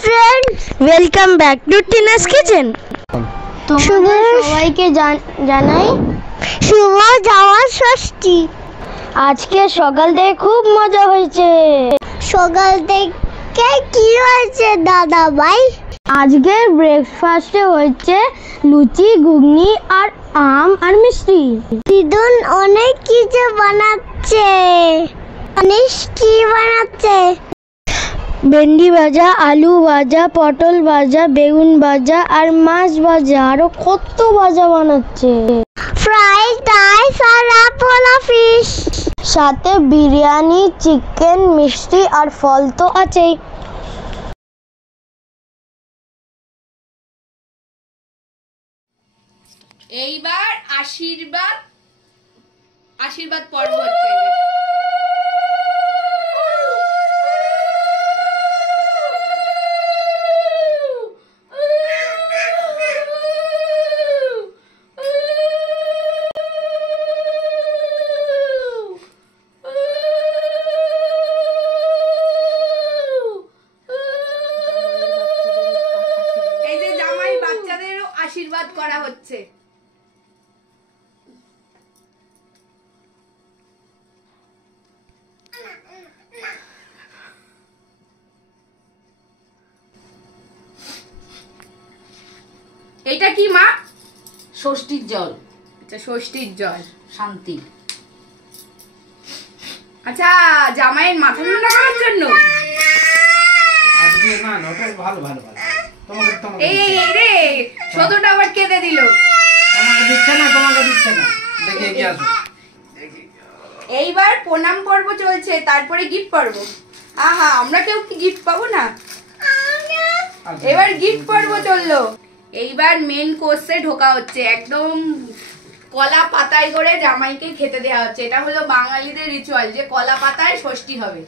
friends, welcome back to Tina's Kitchen. সবাইকে জানাই শুভ যাওয়ার ষষ্ঠী। আজকে সকাল থেকে খুব মজা হয়েছে। সকাল থেকে কি হয়েছে দাদা ভাই? আজকে ব্রেকফাস্টে হয়েছে লুচি, ঘুগনি আর আম আর মিষ্টি। দিদুন অনেক কিছু বানাচ্ছে। কি বানাচ্ছে? ভেন্ডি ভাজা, আলু ভাজা, পটল ভাজা, বেগুন ভাজা আর মাছ ভাজা, আরো কত ভাজা বানাচ্ছে। ফ্রাইড রাইস আর আপোলা ফিশ, সাথে বিরিয়ানি, চিকেন, মিষ্টি আর ফল তো আছেই। এইবার আশীর্বাদ পর্ব হচ্ছে। এই যে জামাই বাচ্চাদেরও আশীর্বাদ করা হচ্ছে। এটা কি মা? ষষ্ঠীর জল। আচ্ছা, ষষ্ঠীর জল, শান্তি। আচ্ছা, জামাইয়ের মাথা ঠান্ডা করার জন্য। এই রে, ছোটটা আবার কেঁদে দিল। এইবার প্রণাম পর্ব চলছে, তারপরে গিফট পর্ব। আহা, আমরা কেউ কি গিফট পাবো না? এবার গিফট পর্ব চললো। এইবার মেন কোর্সে ঢোকা হচ্ছে। একদম কলা পাতায় করে জামাইকে খেতে দেওয়া হচ্ছে। এটা হলো বাঙালিদের রিচুয়াল যে কলা পাতায় ষষ্ঠী হবে।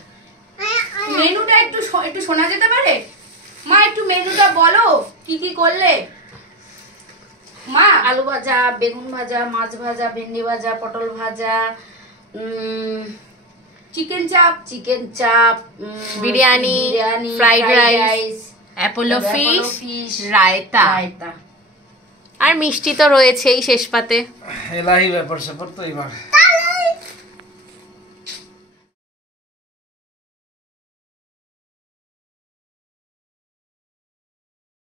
মেনুটা একটু শোনা যেতে পারে? মা, একটু মেনুটা বলো, কি কি করলে? মা, আলু ভাজা, বেগুন ভাজা, মাছ ভাজা, ভেন্ডি ভাজা, পটল ভাজা, chicken chaap, biryani, fried rice, Apollo fish, raita raita আর মিষ্টি তো রয়েছেই শেষ পাতে। এলাহি ব্যাপার স্যাপার তো এবার